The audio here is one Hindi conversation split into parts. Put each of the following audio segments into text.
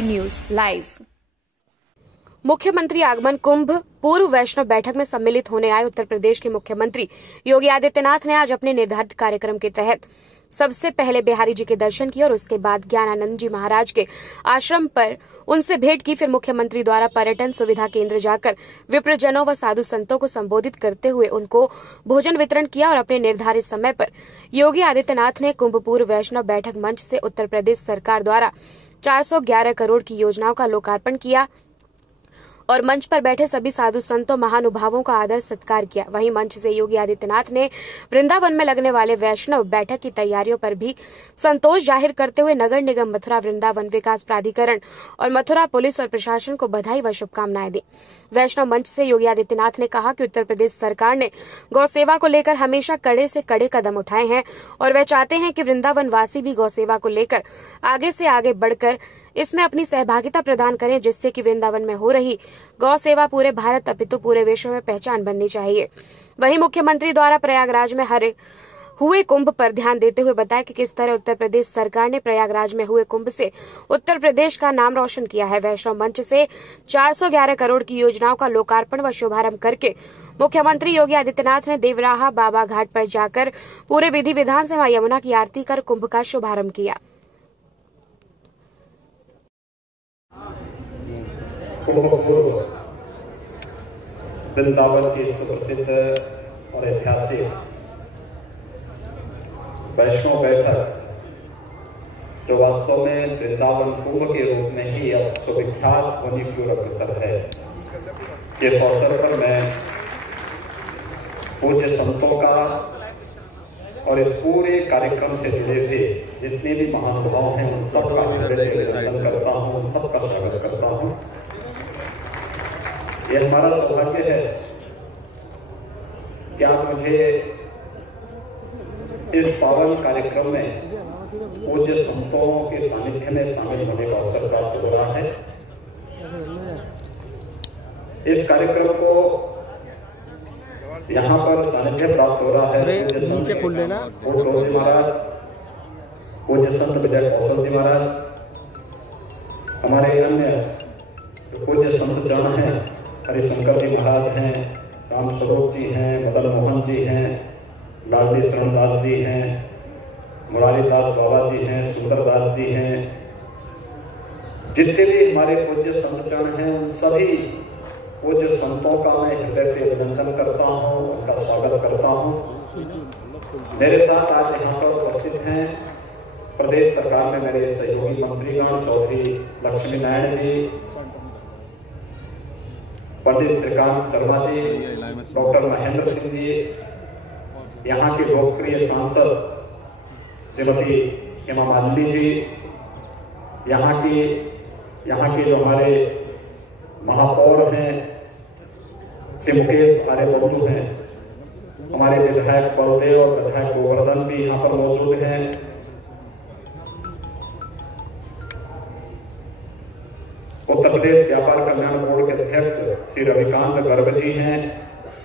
आई न्यूज लाइव। मुख्यमंत्री आगमन कुंभ पूर्व वैष्णव बैठक में सम्मिलित होने आए उत्तर प्रदेश के मुख्यमंत्री योगी आदित्यनाथ ने आज अपने निर्धारित कार्यक्रम के तहत सबसे पहले बिहारी जी के दर्शन किए और उसके बाद ज्ञानानंद जी महाराज के आश्रम पर उनसे भेंट की। फिर मुख्यमंत्री द्वारा पर्यटन सुविधा केंद्र जाकर विप्रजनों व साधु संतों को संबोधित करते हुए उनको भोजन वितरण किया और अपने निर्धारित समय पर योगी आदित्यनाथ ने कुंभ पूर्व वैष्णव बैठक मंच से उत्तर प्रदेश सरकार द्वारा 411 करोड़ की योजनाओं का लोकार्पण किया और मंच पर बैठे सभी साधु संतों महानुभावों का आदर सत्कार किया। वहीं मंच से योगी आदित्यनाथ ने वृंदावन में लगने वाले वैष्णव बैठक की तैयारियों पर भी संतोष जाहिर करते हुए नगर निगम मथुरा वृंदावन विकास प्राधिकरण और मथुरा पुलिस और प्रशासन को बधाई व शुभकामनाएं दी। वैष्णव मंच से योगी आदित्यनाथ ने कहा कि उत्तर प्रदेश सरकार ने गौ सेवा को लेकर हमेशा कड़े से कड़े कदम उठाए हैं और वे चाहते हैं कि वृंदावन वासी भी गौ सेवा को लेकर आगे से आगे बढ़कर इसमें अपनी सहभागिता प्रदान करें, जिससे कि वृंदावन में हो रही गौ सेवा पूरे भारत अपितु पूरे विश्व में पहचान बननी चाहिए। वहीं मुख्यमंत्री द्वारा प्रयागराज में हुए कुंभ पर ध्यान देते हुए बताया कि किस तरह उत्तर प्रदेश सरकार ने प्रयागराज में हुए कुंभ से उत्तर प्रदेश का नाम रोशन किया है। वैष्णव मंच से 411 करोड़ की योजनाओं का लोकार्पण व शुभारंभ करके मुख्यमंत्री योगी आदित्यनाथ ने देवराहा बाबा घाट पर जाकर पूरे विधि विधान से मां यमुना की आरती कर कुंभ का शुभारंभ किया। वृंदावन की सुप्रसिद्ध और ऐतिहासिक वैष्णव बैठक जो वास्तव में वृंदावन कुंभ के रूप में ही अब सुविख्यात होने की ओर अग्रसर है। इस अवसर पर मैं पूज्य संतों का और इस पूरे कार्यक्रम से जुड़े हुए जितने भी महानुभाव हैं उन सबका हृदय से अभिनंदन करता हूँ, उन सबका स्वागत करता हूँ। यह हमारा सौभाग्य है कि आज मुझे इस पावन कार्यक्रम में पूज्य संतों के सानिध्य में शामिल होने का अवसर प्राप्त हो रहा है। इस कार्यक्रम को यहाँ पर सानिध्य प्राप्त हो रहा है नीचे खोल लेना महाराज, पूज्य संत विजय कौशल जी महाराज, हमारे अन्य पूज्य संत जन हैं, हरिशंकर जी महाराज हैं, राम स्वरूप जी हैं, मदन मोहन जी हैं, लाडली शरणदास जी हैं, मुरारीदास बाबा जी हैं, सुंदरदास जी हैं, जितने भी हमारे पूज्य संतजन हैं उन सभी पूज्य संतों का मैं हृदय से अभिनंदन करता हूँ, उनका स्वागत करता हूँ। मेरे साथ आज यहाँ पर उपस्थित हैं प्रदेश सरकार में मेरे सहयोगी मंत्रीगण चौधरी लक्ष्मी नारायण जी, पंडित श्रीकांत शर्मा जी, डॉक्टर महेंद्र सिंह जी, यहाँ के लोकप्रिय सांसद श्रीमती हेमा मालिनी जी, यहाँ के जो हमारे महापौर हैं श्री मुकेश आर्यबंधु हैं, हमारे विधायक बलदेव और विधायक गोवर्धन भी यहाँ पर मौजूद हैं, उत्तर प्रदेश व्यापार कल्याण बोर्ड के अध्यक्ष श्री रविकांत गर्ग जी हैं,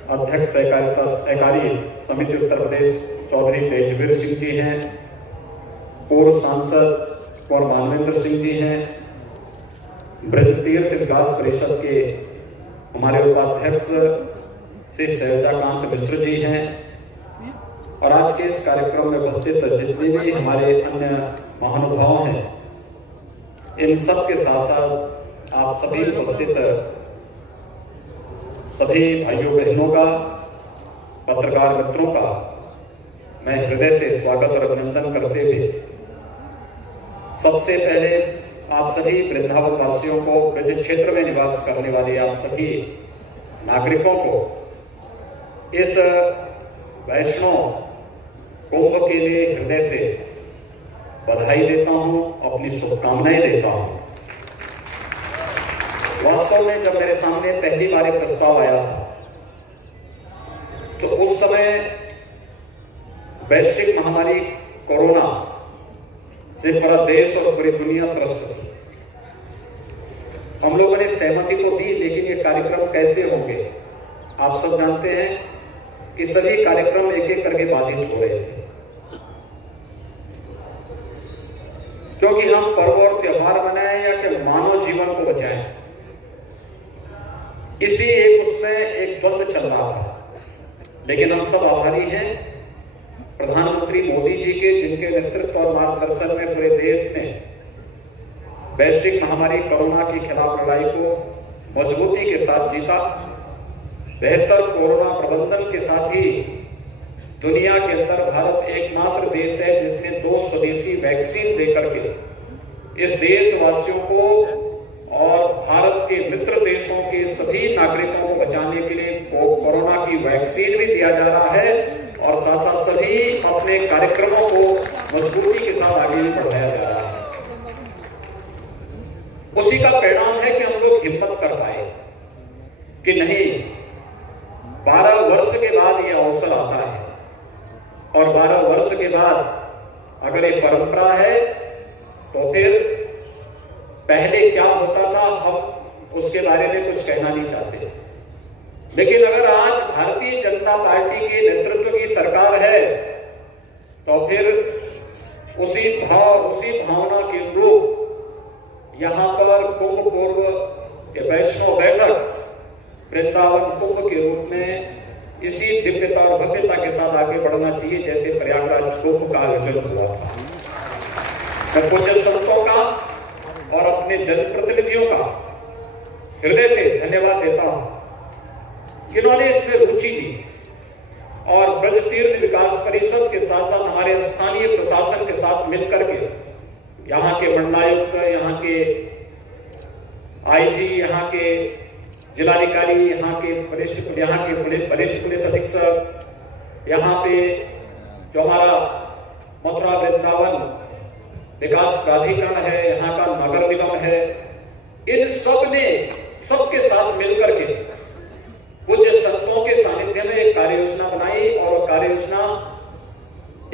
अध्यक्ष सहकारी समिति उत्तर प्रदेश चौधरी तेजवीर सिंह जी हैं, पूर्व सांसद और मानवेंद्र सिंह जी हैं, ब्रज तीर्थ विकास परिषद के हमारे उपाध्यक्ष श्री शैलजाकांत मिश्र जी हैं और आज के इस कार्यक्रम में उपस्थित जितने भी हमारे अन्य महानुभाव हैं, इन सब के साथ साथ आप सभी उपस्थित सभी भाइयों बहनों का, पत्रकार मित्रों का मैं हृदय से स्वागत और अभिनंदन करते हुए सबसे पहले आप सभी वृंदावन वासियों को, ब्रज क्षेत्र में निवास करने वाले आप सभी नागरिकों को इस वैष्णव कुंभ के लिए हृदय से बधाई देता हूं, अपनी शुभकामनाएं देता हूं। वास्तव में जब मेरे सामने पहली बार प्रस्ताव आया था तो उस समय वैश्विक महामारी कोरोना से पूरा देश और पूरी दुनिया त्रस्त थी। हम लोगों ने सहमति तो दी, लेकिन ये कार्यक्रम कैसे होंगे आप सब जानते हैं कि सभी कार्यक्रम एक एक करके बाधित हो रहे थे। क्योंकि हम पर्व और त्योहार मनाएं या कि मानव जीवन को बचाएं, इसी एक उसमें एक द्वंद्व चल रहा था। लेकिन हम सब आभारी हैं प्रधानमंत्री मोदी जी के, जिनके नेतृत्व और मार्गदर्शन में पूरे देश ने वैश्विक महामारी कोरोना के खिलाफ लड़ाई को मजबूती के साथ जीता। बेहतर कोरोना प्रबंधन के साथ ही दुनिया के अंदर भारत एकमात्र देश है जिसने 2 स्वदेशी वैक्सीन देकर के इस देशवासियों को और भारत के मित्र देशों के सभी नागरिकों को बचाने के लिए कोरोना की वैक्सीन भी दिया जा रहा है और साथ साथ सभी अपने कार्यक्रमों को मजबूती के साथ आगे भी बढ़ाया जा रहा है। उसी का परिणाम है कि हम लोग हिम्मत कर पाए कि नहीं, 12 वर्ष के बाद ये अवसर आता है और 12 वर्ष के बाद अगर ये परंपरा है तो फिर पहले क्या होता था हम उसके बारे में कुछ कहना नहीं चाहते। लेकिन अगर आज भारतीय जनता पार्टी के नेतृत्व की सरकार है तो फिर उसी भावना के अनुरूप यहां पर कुंभ पूर्व वैष्णव बैठक वृंदावन कुंभ के रूप में इसी दिव्यता और भव्यता के साथ आगे बढ़ना चाहिए जैसे प्रयागराज कुंभ का आयोजन हुआ था। मैं पूज्य संतों का और अपने जनप्रतिनिधियों का हृदय से धन्यवाद देता हूं कि उन्होंने इसमें रुचि ली और ब्रज तीर्थ विकास परिषद के साथ साथ हमारे स्थानीय प्रशासन के साथ मिलकर के यहाँ के मंडलायुक्त, यहाँ के आईजी, यहाँ के जिलाधिकारी, यहाँ के वरिष्ठ पुलिस अधीक्षक, यहाँ पे जो हमारा मथुरा वृंदावन विकास प्राधिकरण है, यहाँ का नगर निगम है, इन सब ने सबके साथ मिलकर के पूज्य संतों के सानिध्य में एक कार्य योजना बनाई और कार्य योजना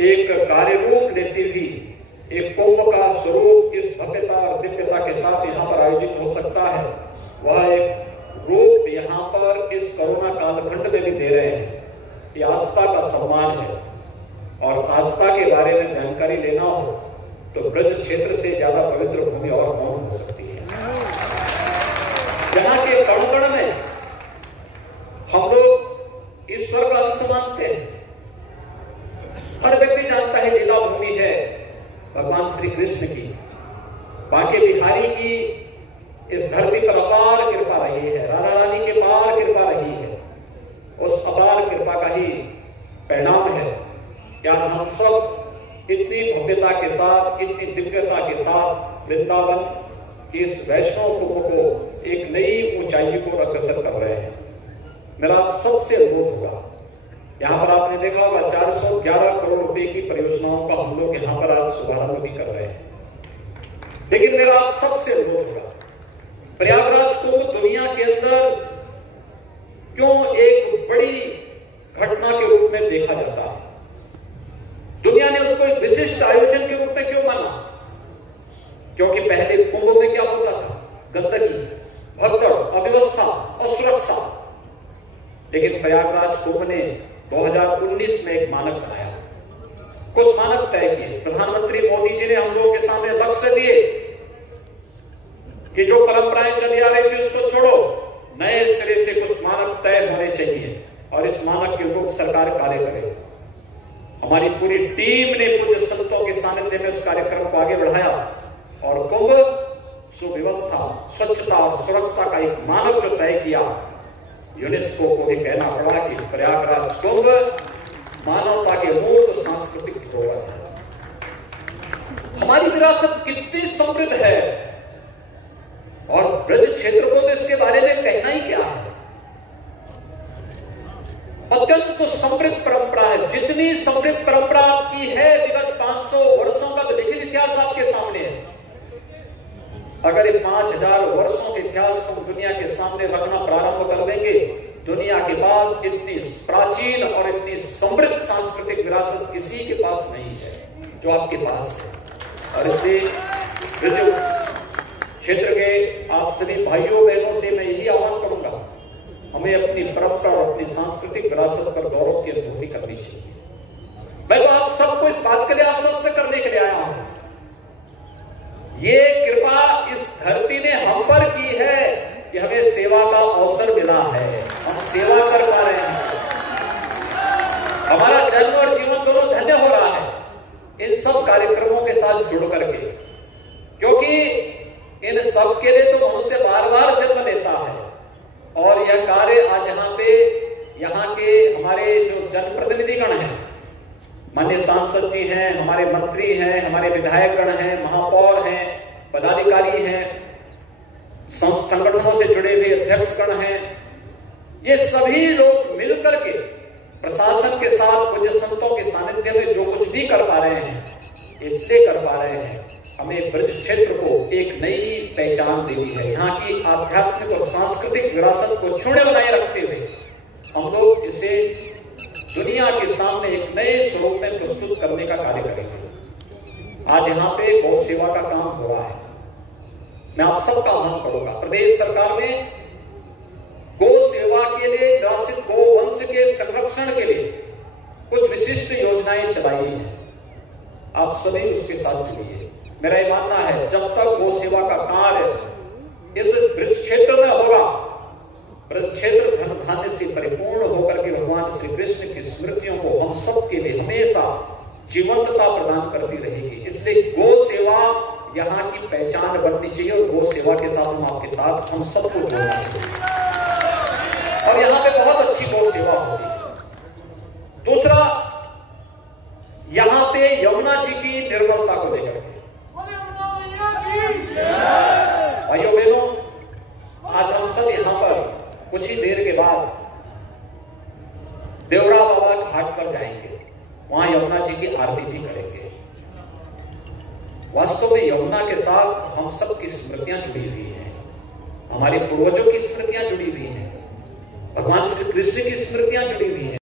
एक कार्यरूप लेती हुई एक कुंभ का स्वरूप इस भव्यता और दिव्यता के साथ यहाँ पर आयोजित हो सकता है, वह एक रूप यहाँ पर इस कोरोना कालखंड में भी दे रहे हैं। ये आस्था का सम्मान है और आस्था के बारे में जानकारी लेना हो तो ब्रज क्षेत्र से ज्यादा पवित्र भूमि और कौन हो सकती है। जहां के कण में हम लोग ईश्वर का अंश मानते हैं। हर व्यक्ति जानता है लीला भूमि है भगवान श्री कृष्ण की, बांके बिहारी की इस धरती पर अपार कृपा रही है, राधा रानी के पार कृपा रही है। उस अपार कृपा का ही परिणाम है कि आज हम सब इतनी भव्यता के साथ, इतनी दिव्यता के साथ वृंदावन की इस वैष्णव कुंभ को एक नई ऊंचाई को अग्रसर कर रहे हैं। मेरा सबसे अनुरोध होगा, यहाँ पर आपने देखा होगा 411 करोड़ रुपए की परियोजनाओं का हम लोग यहाँ पर आज शुभारंभ भी कर रहे हैं। लेकिन मेरा आप सबसे अनुरोध होगा, प्रयागराज कुंभ दुनिया के अंदर क्यों एक बड़ी घटना के रूप में देखा जाता है? दुनिया ने उसको एक विशिष्ट आयोजन के रूप में क्यों माना? क्योंकि पहले कुंभ में क्या होता था? गंदगी, भगदड़, अव्यवस्था, असुरक्षा। लेकिन प्रयागराज कुंभ ने 2019 में एक मानक बनाया, कुछ मानक तय किए। प्रधानमंत्री मोदी जी ने हम लोगों के सामने लक्ष्य दिए कि जो परंपराएं चली आ रही थी उसको छोड़ो, नए सिरे से कुछ मानक तय होने चाहिए और इस मानक के ऊपर सरकार कार्य करे। हमारी पूरी टीम ने पूज्य संतों के सानिध्य में उस कार्यक्रम को आगे बढ़ाया और कुंभ सुव्यवस्था, स्वच्छता और सुरक्षा का एक मानक जो तय किया। यूनेस्को को भी कहना पड़ा कि प्रयागराज कुंभ मानवता के मूल सांस्कृतिक धरोहर है। हमारी विरासत कितनी समृद्ध है और ब्रज क्षेत्र को तो इसके बारे में कहना ही क्या है। अत्यंत तो समृद्ध परंपरा है, जितनी समृद्ध परंपरा की है विगत 500 वर्षों का तो लिखित इतिहास आपके सामने है। अगर ये 5000 वर्षों के इतिहास को दुनिया के सामने रखना प्रारंभ कर देंगे, दुनिया के पास इतनी प्राचीन और इतनी समृद्ध सांस्कृतिक विरासत किसी के पास नहीं है जो आपके पास है। और इसे क्षेत्र के आप सभी भाइयों बहनों से मैं यही आह्वान करूंगा, हमें अपनी परंपरा और अपनी सांस्कृतिक विरासत पर गौरव की अनुभूति करनी चाहिए। मैं तो आप सबको इस बात के लिए आश्वस्त करने के लिए आया हूं ये कृपा इस धरती ने हम पर की है कि हमें सेवा का अवसर मिला है, हम सेवा कर पा रहे हैं, हमारा जन्म और जीवन दोनों धन्य हो रहा है इन सब कार्यक्रमों के साथ जुड़ करके, क्योंकि इन सब के लिए तो मनुष्य बार बार जन्म लेता है। और यह कार्य आज यहाँ के हमारे जो जनप्रतिनिधिगण हैं, माननीय सांसद जी हैं, हमारे मंत्री हैं, हमारे विधायकगण हैं, महापौर हैं, पदाधिकारी हैं, संगठनों से जुड़े हुए अध्यक्षगण हैं, ये सभी लोग मिलकर के प्रशासन के साथ पूज्य संतों के सानिध्य में जो कुछ भी कर पा रहे हैं, इससे कर पा रहे हैं, हमें ब्रज क्षेत्र को एक नई पहचान देनी है। यहाँ की आध्यात्मिक और सांस्कृतिक विरासत को छुड़े बनाए रखते हुए हम लोग इसे दुनिया के सामने एक नए स्वरूप में प्रस्तुत करने का कार्य करेंगे। आज यहाँ पे गौ सेवा का काम हो रहा है। मैं आप सबका आह्वान करूंगा, प्रदेश सरकार ने गौ सेवा के लिए, ग्रासित गौ वंश के संरक्षण के लिए कुछ विशिष्ट योजनाएं चलाई हैं। आप सभी उसके साथ जुड़िए। मेरा ये मानना है, जब तक गौ सेवा का कार्य इस ब्रज क्षेत्र में होगा, ब्रज क्षेत्र धन धान्य से परिपूर्ण होकर के भगवान श्री कृष्ण की स्मृतियों को हम सबके लिए हमेशा जीवंतता प्रदान करती रहेगी। इसलिए गौ सेवा यहाँ की पहचान बननी चाहिए और गौ सेवा के साथ हम सबको जोड़ना चाहिए। और यहाँ पे बहुत अच्छी गौ सेवा होगी। दूसरा, यहाँ पे यमुना जी की निर्मलता को लेकर के भाइयों बहनों, आज हम सब यहाँ पर कुछ ही देर के बाद देवरा बाबा घाट पर जाएंगे, वहां यमुना जी की आरती भी करेंगे। वास्तव में यमुना के साथ हम सब की स्मृतियां जुड़ी हुई हैं, हमारे पूर्वजों की स्मृतियां जुड़ी हुई हैं, भगवान श्री कृष्ण की स्मृतियां जुड़ी हुई हैं।